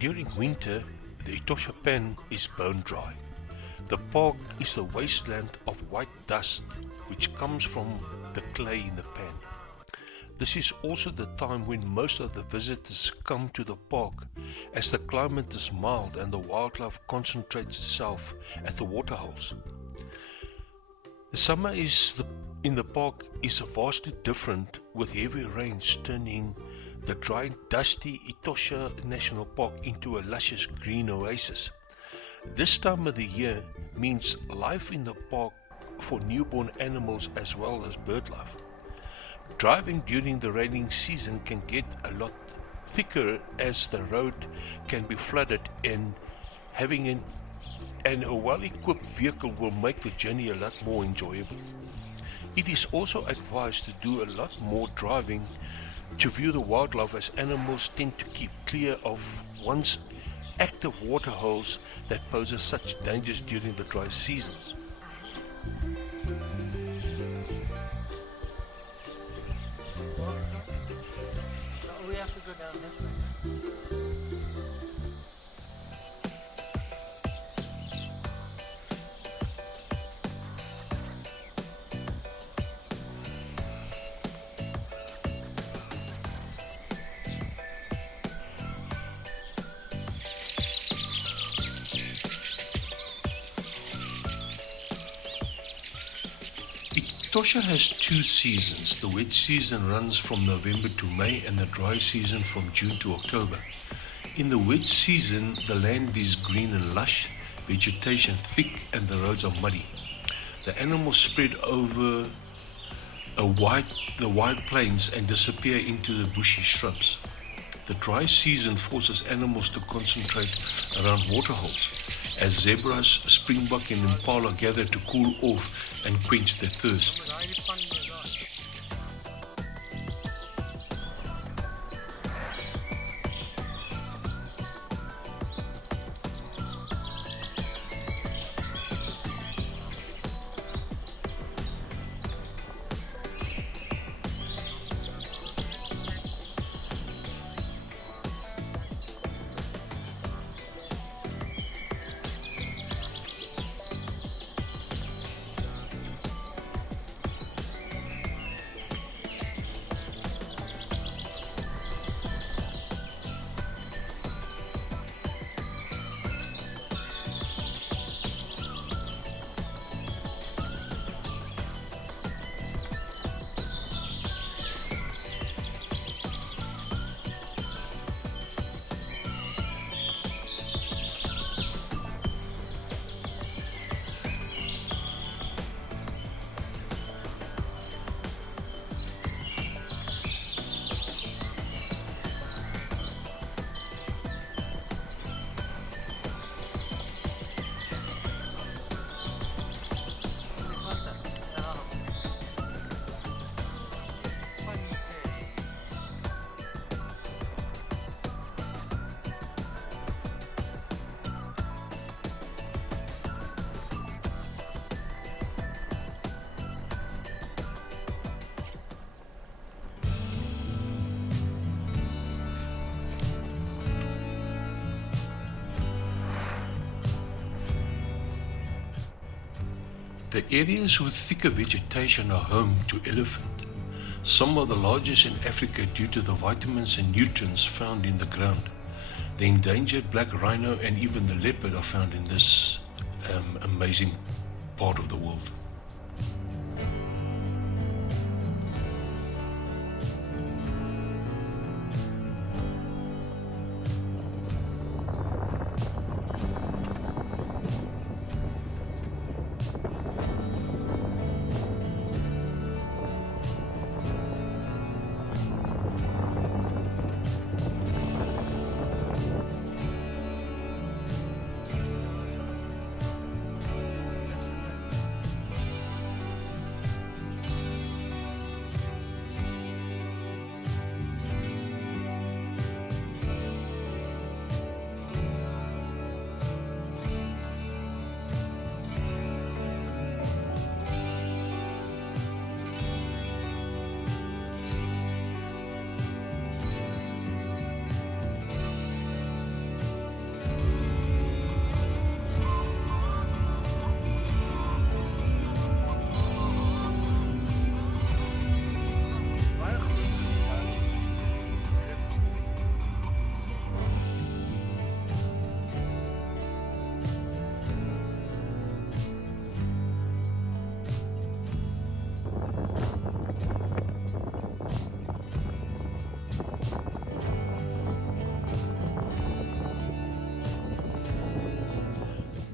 During winter, the Etosha Pan is bone dry. The park is a wasteland of white dust which comes from the clay in the pan. This is also the time when most of the visitors come to the park, as the climate is mild and the wildlife concentrates itself at the waterholes. The summer in the park is vastly different, with heavy rains turning the dry and dusty Etosha National Park into a luscious green oasis. This time of the year means life in the park for newborn animals as well as bird life. Driving during the raining season can get a lot thicker, as the road can be flooded, and having a well-equipped vehicle will make the journey a lot more enjoyable. It is also advised to do a lot more driving to view the wildlife, as animals tend to keep clear of once active waterholes that poses such dangers during the dry seasons. We have to go down this way. Etosha has two seasons. The wet season runs from November to May and the dry season from June to October. In the wet season, the land is green and lush, vegetation thick, and the roads are muddy. The animals spread over the wide plains and disappear into the bushy shrubs. The dry season forces animals to concentrate around waterholes, as zebras, springbok and impala gather to cool off and quench their thirst. The areas with thicker vegetation are home to elephant, some of the largest in Africa due to the vitamins and nutrients found in the ground. The endangered black rhino and even the leopard are found in this amazing part of the world.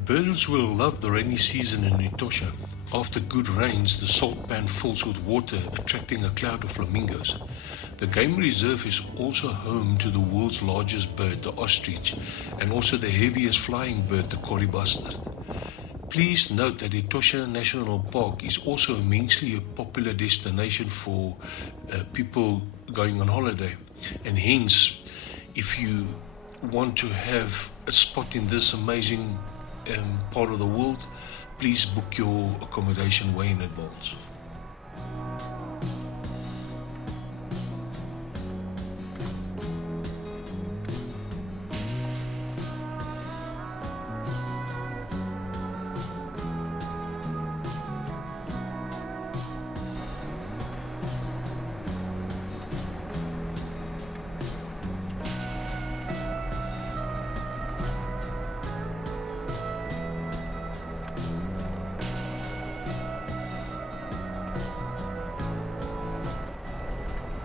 Birds will love the rainy season in Etosha. After good rains, the salt pan fills with water, attracting a cloud of flamingos. The game reserve is also home to the world's largest bird, the ostrich, and also the heaviest flying bird, the kori bustard. Please note that Etosha National Park is also immensely a popular destination for people going on holiday, and hence, if you want to have a spot in this amazing part of the world, please book your accommodation way in advance.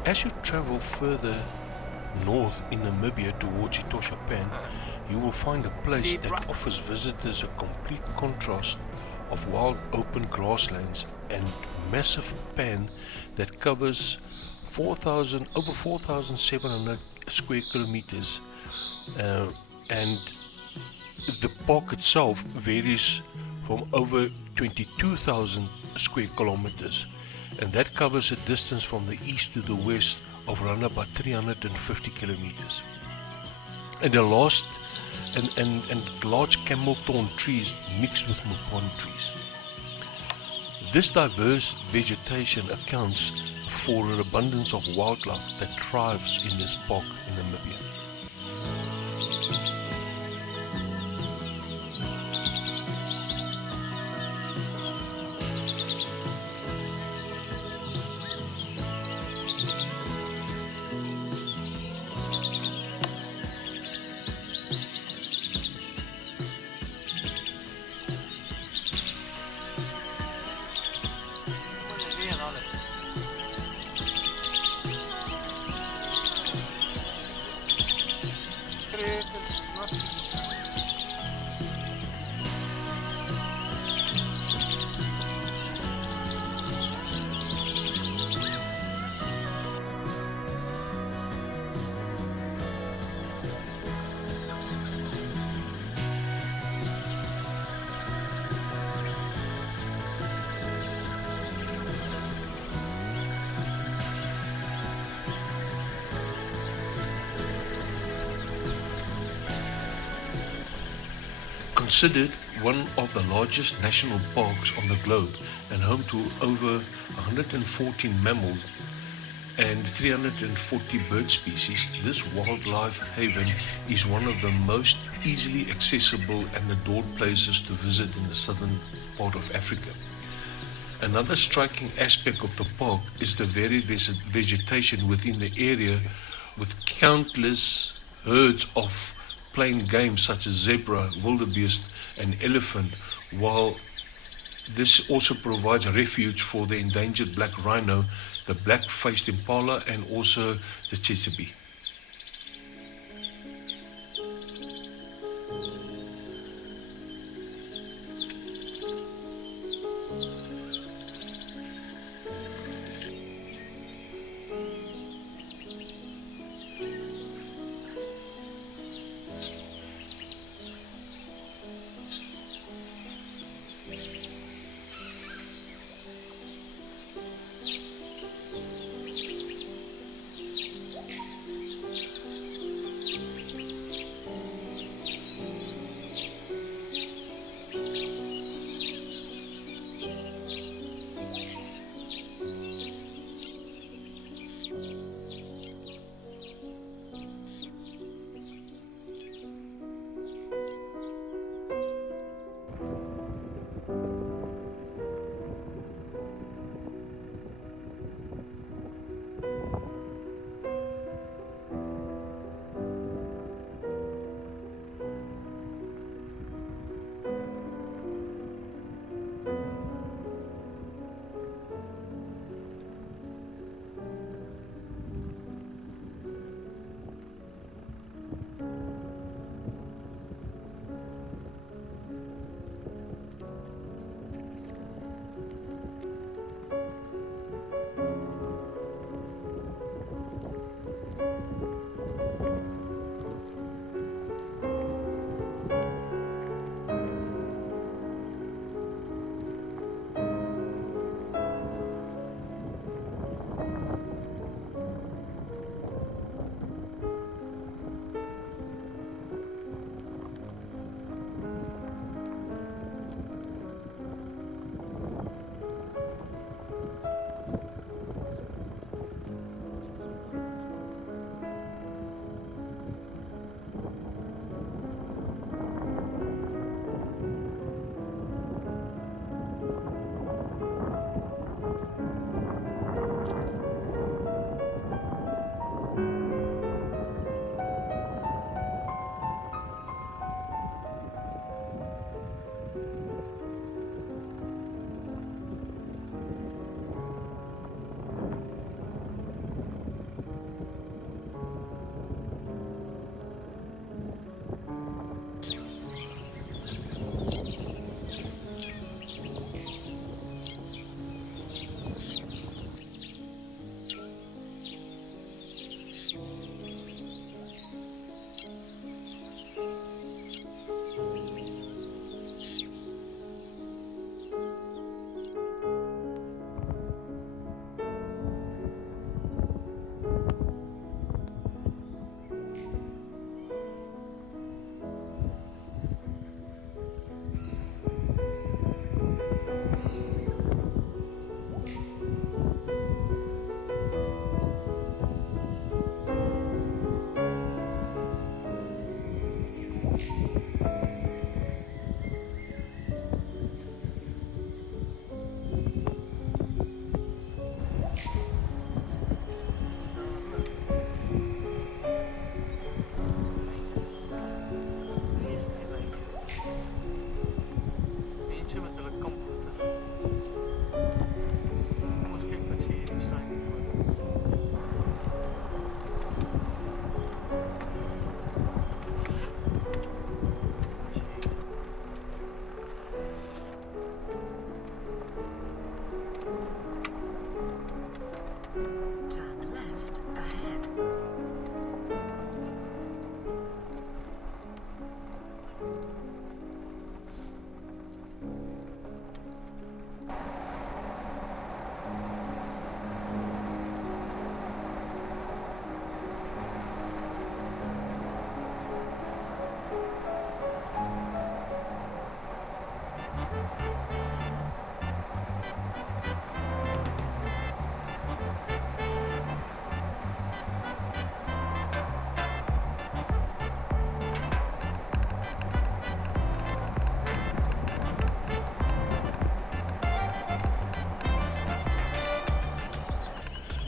As you travel further north in Namibia towards Etosha Pan, you will find a place that offers visitors a complete contrast of wild open grasslands and massive pan that covers over 4,700 square kilometers, and the park itself varies from over 22,000 square kilometers, and that covers a distance from the east to the west of around about 350 kilometers. And the large camel thorn trees mixed with mupon trees. This diverse vegetation accounts for an abundance of wildlife that thrives in this park in Namibia. Considered one of the largest national parks on the globe and home to over 114 mammals and 340 bird species, this wildlife haven is one of the most easily accessible and adored places to visit in the southern part of Africa. Another striking aspect of the park is the varied vegetation within the area, with countless herds of plain game such as zebra, wildebeest and elephant, while this also provides refuge for the endangered black rhino, the black-faced impala and also the tsetse.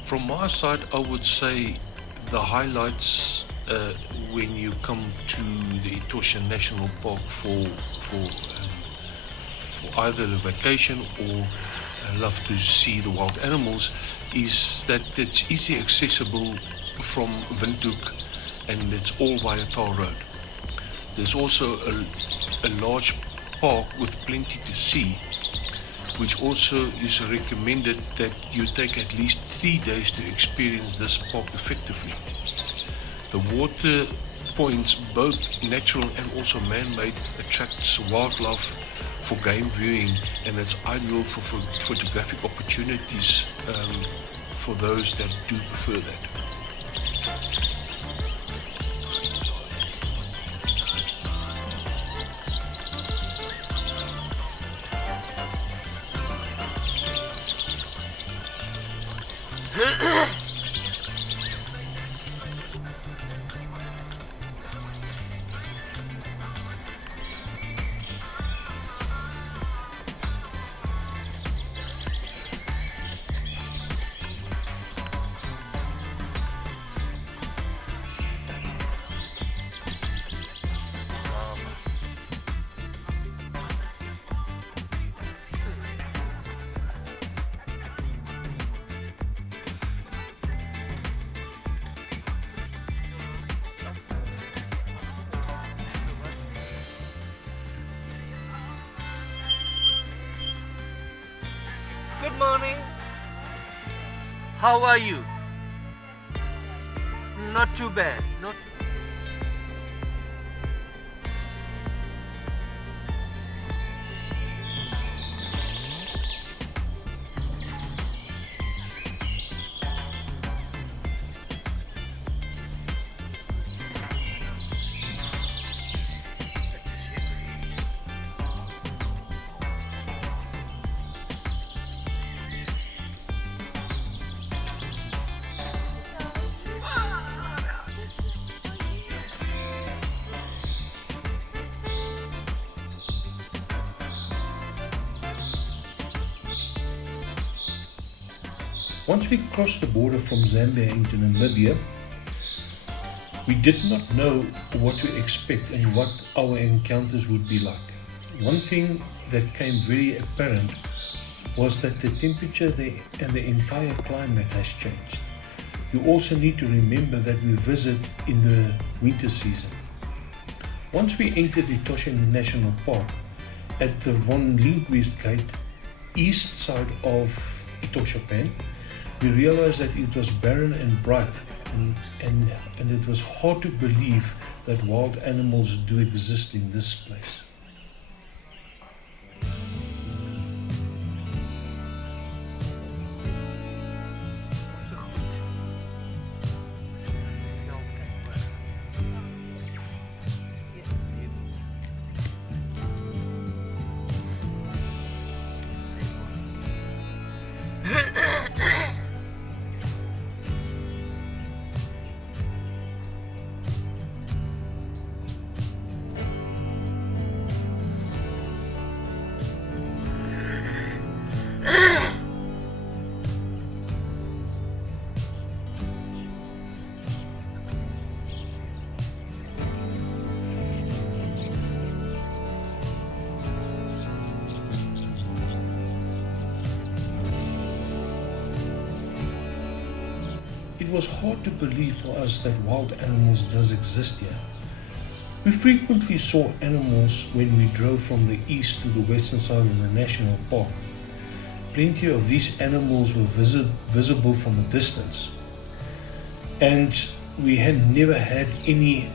From my side, I would say the highlights when you come to the Etosha National Park for either a vacation or love to see the wild animals is that it's easy accessible from Windhoek and it's all via tar road. There's also a large park with plenty to see, which also is recommended that you take at least 3 days to experience this park effectively. The water points, both natural and also man-made, attracts wildlife for game viewing, and it's ideal for photographic opportunities for those that do prefer that. Good morning. How are you? Not too bad. Not. Once we crossed the border from Zambia into Namibia, we did not know what to expect and what our encounters would be like. One thing that came very apparent was that the temperature there and the entire climate has changed. You also need to remember that we visit in the winter season. Once we entered Etosha National Park at the Von Linquist Gate, east side of Etosha Pen, we realized that it was barren and bright, and it was hard to believe that wild animals do exist in this place. It was hard to believe for us that wild animals does exist here. We frequently saw animals when we drove from the east to the western side of the national park. Plenty of these animals were visible from a distance, and we had never had any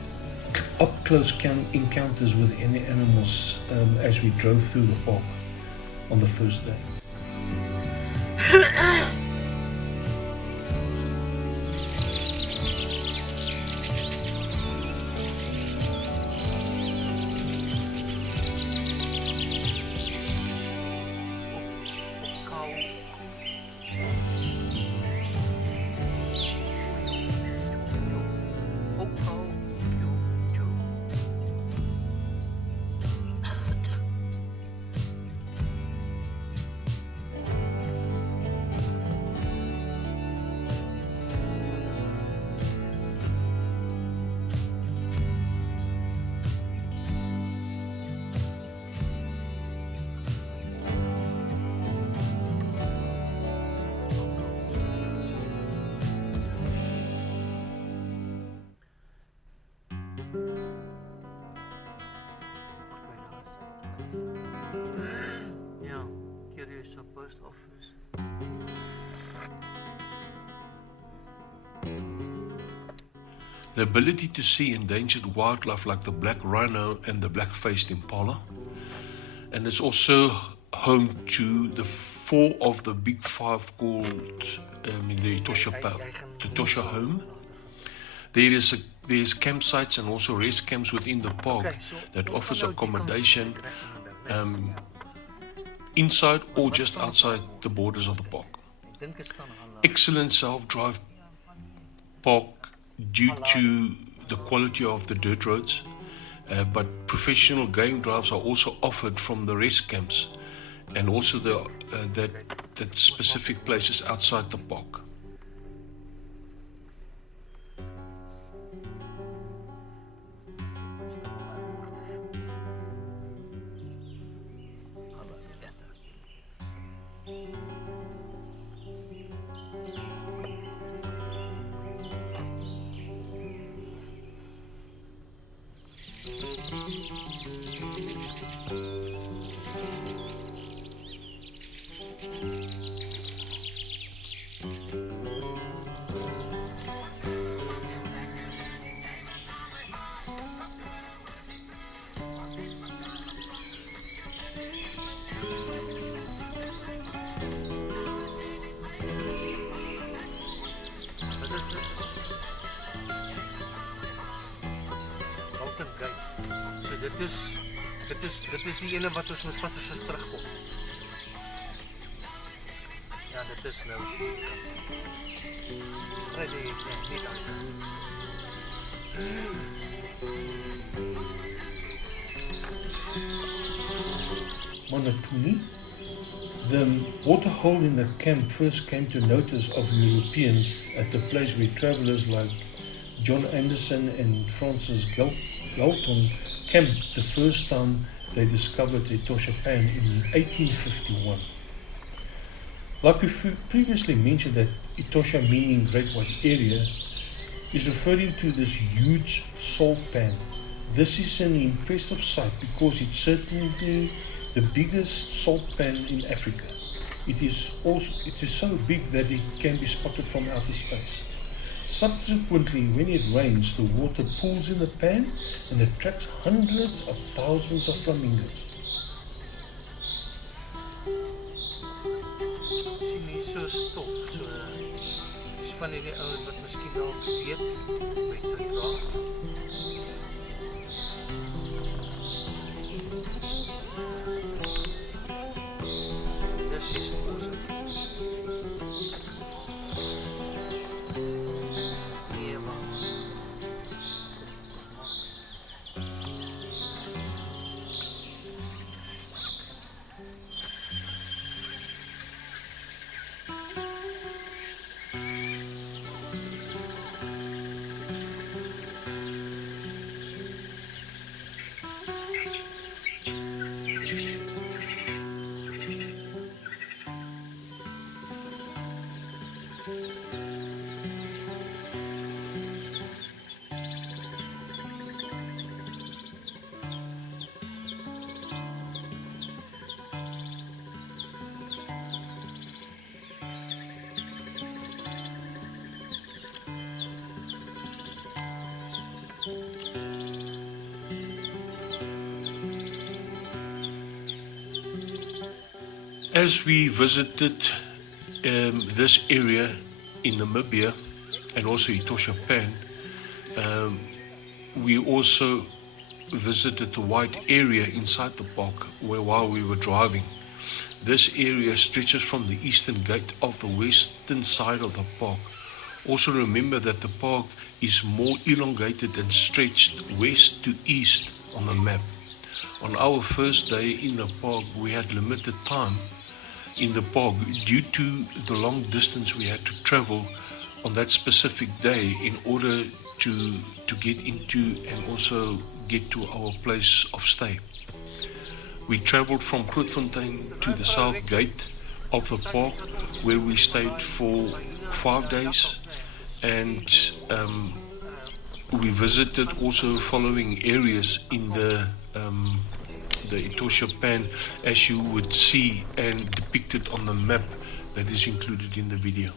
up-close encounters with any animals as we drove through the park on the first day. Yeah, curious post office. The ability to see endangered wildlife like the black rhino and the black-faced impala. And it's also home to the 4 of the big 5 called in the Etosha home. There's campsites and also rest camps within the park that offers accommodation inside or just outside the borders of the park. Excellent self-drive park due to the quality of the dirt roads, but professional game drives are also offered from the rest camps and also that specific places outside the park. Dit is die ene wat ons moet vat as ons terugkom. Ja, dit is nou. Stryd die nie daar. Monotony. The waterhole in the camp first came to notice of Europeans at the place where travelers like John Anderson and Francis Galton camped the first time they discovered Etosha Pan in 1851. Like we previously mentioned, that Etosha, meaning Great White Area, is referring to this huge salt pan. This is an impressive sight because it's certainly the biggest salt pan in Africa. It is so big that it can be spotted from outer space. Subsequently, when it rains, the water pools in the pan and attracts hundreds of thousands of flamingos. Sien hier so stof, so dis van die ouens wat miskien dalk weet met die vraag. Dis is awesome. As we visited this area in Namibia and also Etosha Pan, we also visited the white area inside the park while we were driving. This area stretches from the eastern gate of the western side of the park. Also remember that the park is more elongated and stretched west to east on the map. On our first day in the park, we had limited time in the park due to the long distance we had to travel on that specific day in order to get into and also get to our place of stay. We traveled from Grootfontein to the south gate of the park, where we stayed for 5 days, and we visited also following areas in the Etosha pan as you would see and depicted on the map that is included in the video.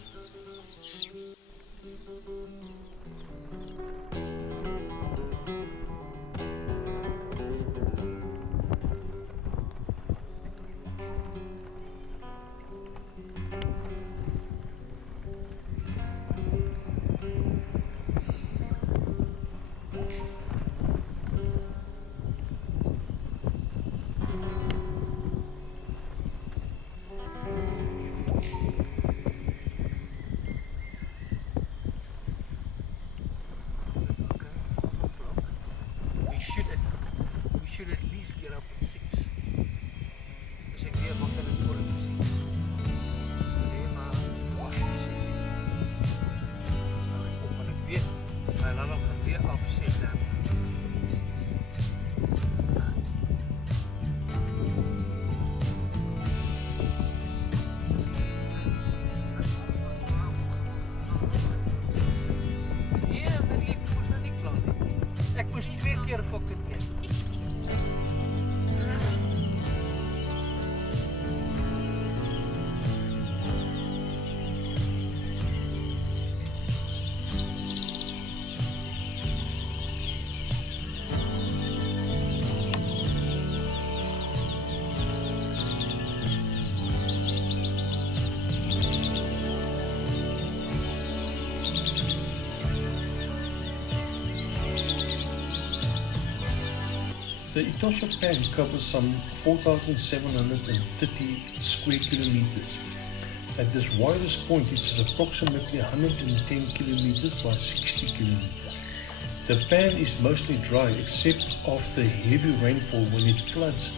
We should at least get up at 6. Dus ik weer wakker en voor het zien. Nee, maar wacht eens even. Nou, ik hoop dat ik weer. Maar dan gaat weer afzetten. Ja, maar ik moest nog niet klaar. Ik moest 2 keer fucking in. The Etosha Pan covers some 4,730 square kilometers. At this widest point, it is approximately 110 kilometers by 60 kilometers. The pan is mostly dry except after heavy rainfall when it floods,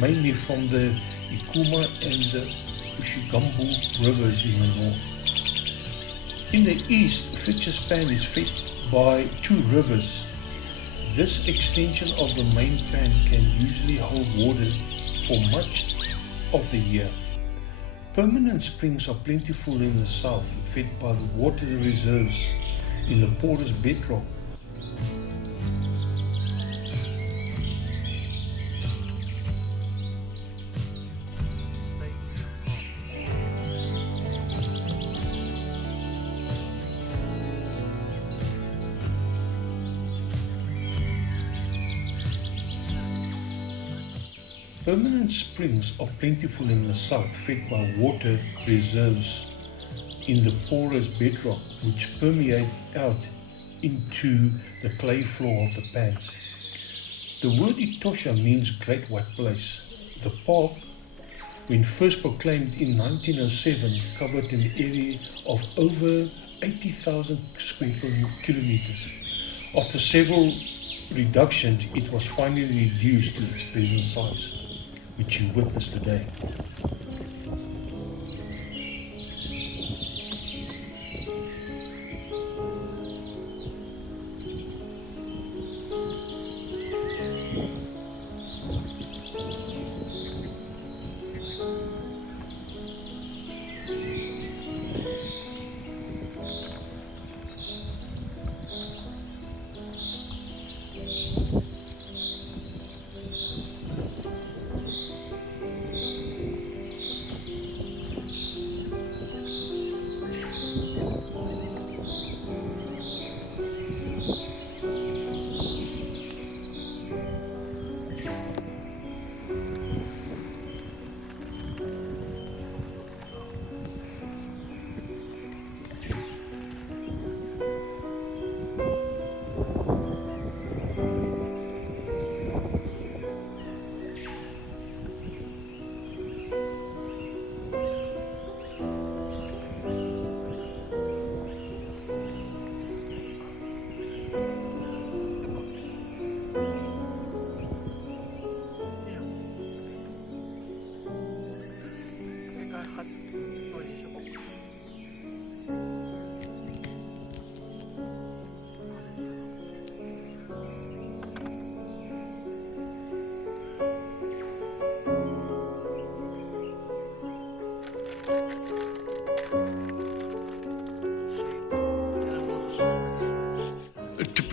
mainly from the Ikuma and the Ushigambu rivers in the north. In the east, Fletcher's Pan is fed by 2 rivers. This extension of the main pan can usually hold water for much of the year. Permanent springs are plentiful in the south, fed by the water reserves in the porous bedrock. Permanent springs are plentiful in the south, fed by water reserves in the porous bedrock, which permeate out into the clay floor of the pan. The word Etosha means Great White Place. The park, when first proclaimed in 1907, covered an area of over 80,000 square kilometers. After several reductions, it was finally reduced to its present size, which you witness today.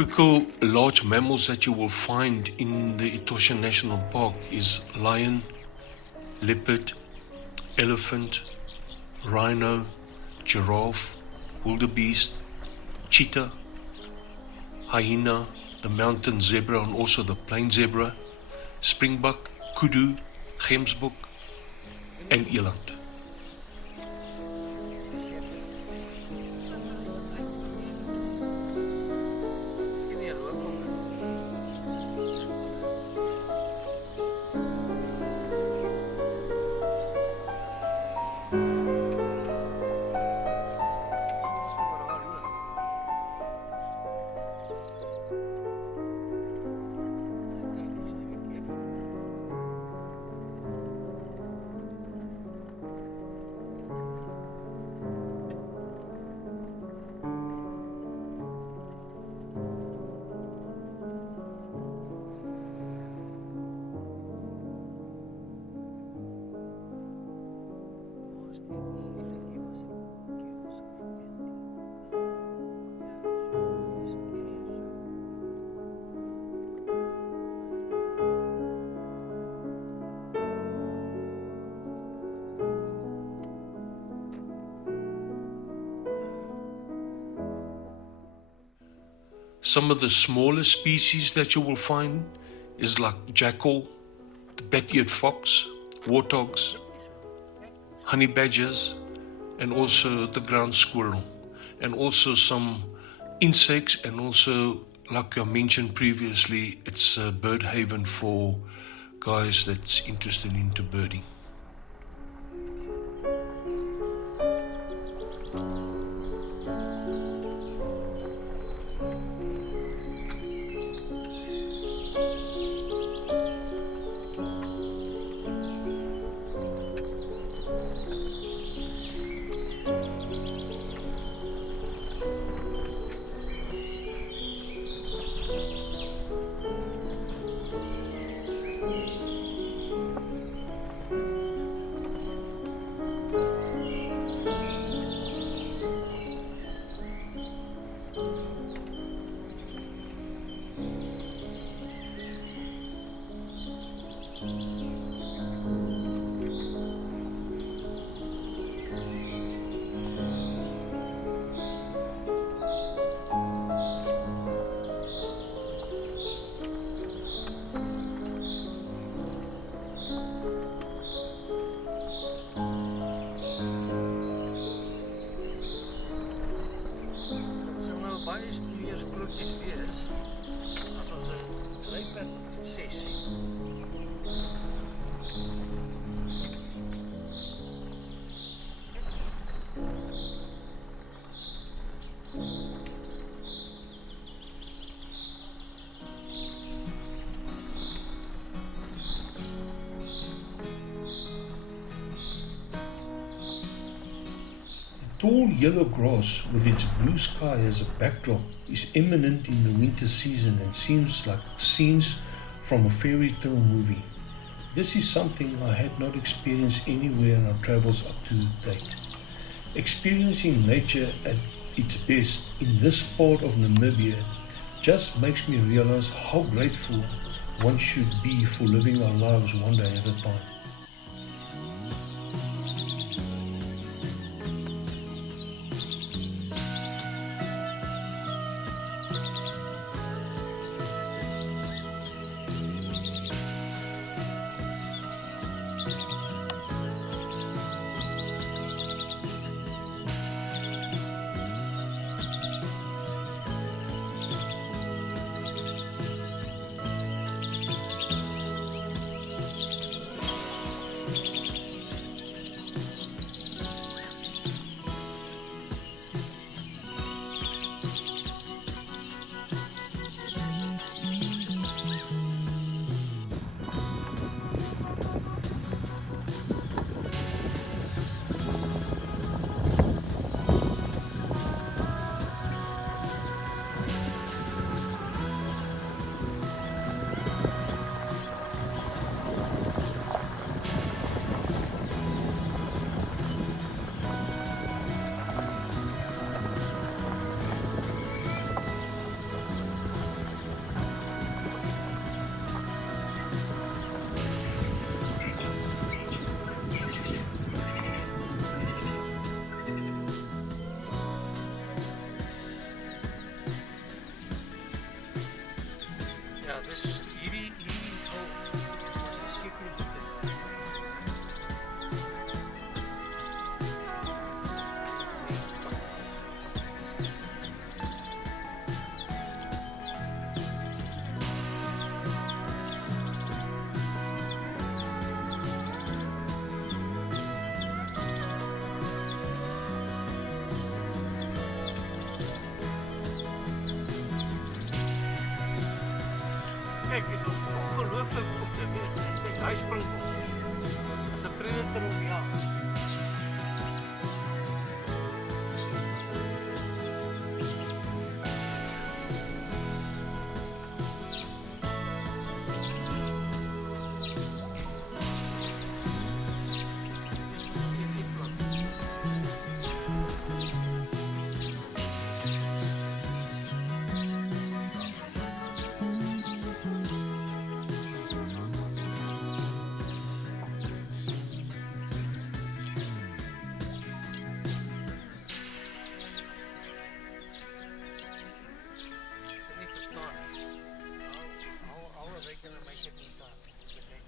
typical large mammals that you will find in the Etosha National Park is lion, leopard, elephant, rhino, giraffe, wildebeest, cheetah, hyena, the mountain zebra and also the plain zebra, springbuck, kudu, gemsbok and eland. Some of the smaller species that you will find is like jackal, the bat-eared fox, warthogs, honey badgers, and also the ground squirrel, and also some insects, and also, like I mentioned previously, it's a bird haven for guys that's interested into birding. Tall yellow grass with its blue sky as a backdrop is eminent in the winter season and seems like scenes from a fairy tale movie. This is something I had not experienced anywhere in our travels up to date. Experiencing nature at its best in this part of Namibia just makes me realize how grateful one should be for living our lives one day at a time. Kyk, is ongelooflik om te wees. Hy spring op. As 'n predator om ja.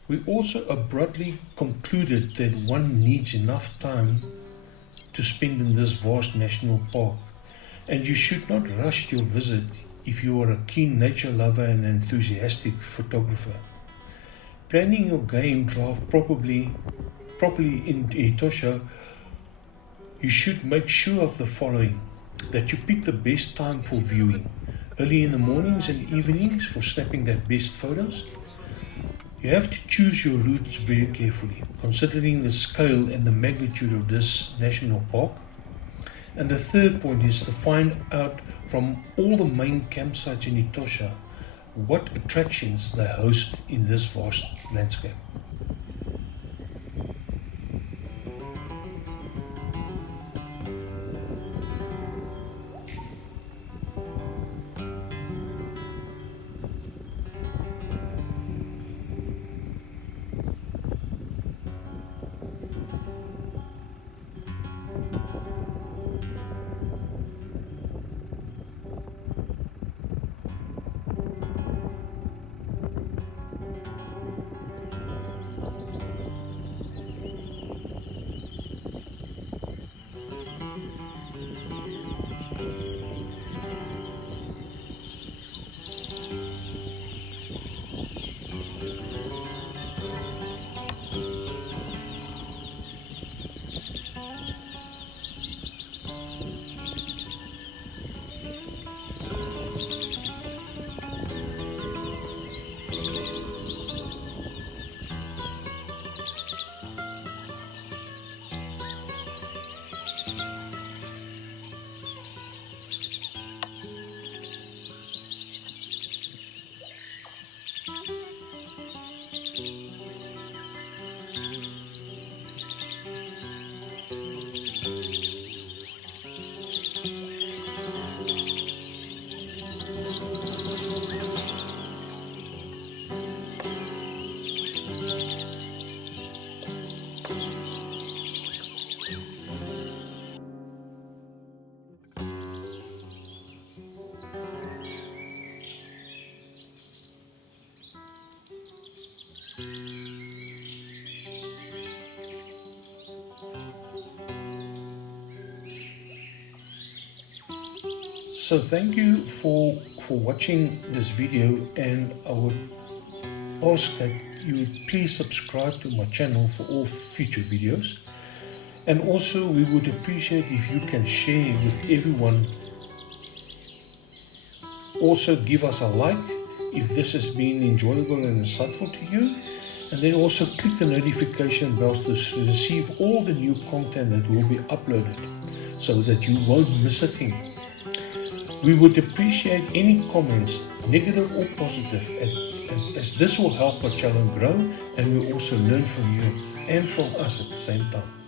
We also abruptly concluded that one needs enough time to spend in this vast national park, and you should not rush your visit if you are a keen nature lover and enthusiastic photographer. Planning your game drive properly in Etosha, you should make sure of the following: that you pick the best time for viewing, early in the mornings and evenings for snapping that best photos. You have to choose your routes very carefully, considering the scale and the magnitude of this national park. And the third point is to find out from all the main campsites in Etosha what attractions they host in this vast landscape. So thank you for watching this video, and I would ask that you would please subscribe to my channel for all future videos. And also we would appreciate if you can share with everyone. Also give us a like if this has been enjoyable and insightful to you. And then also click the notification bells to receive all the new content that will be uploaded so that you won't miss a thing. We would appreciate any comments, negative or positive, as this will help our channel grow, and we also learn from you and from us at the same time.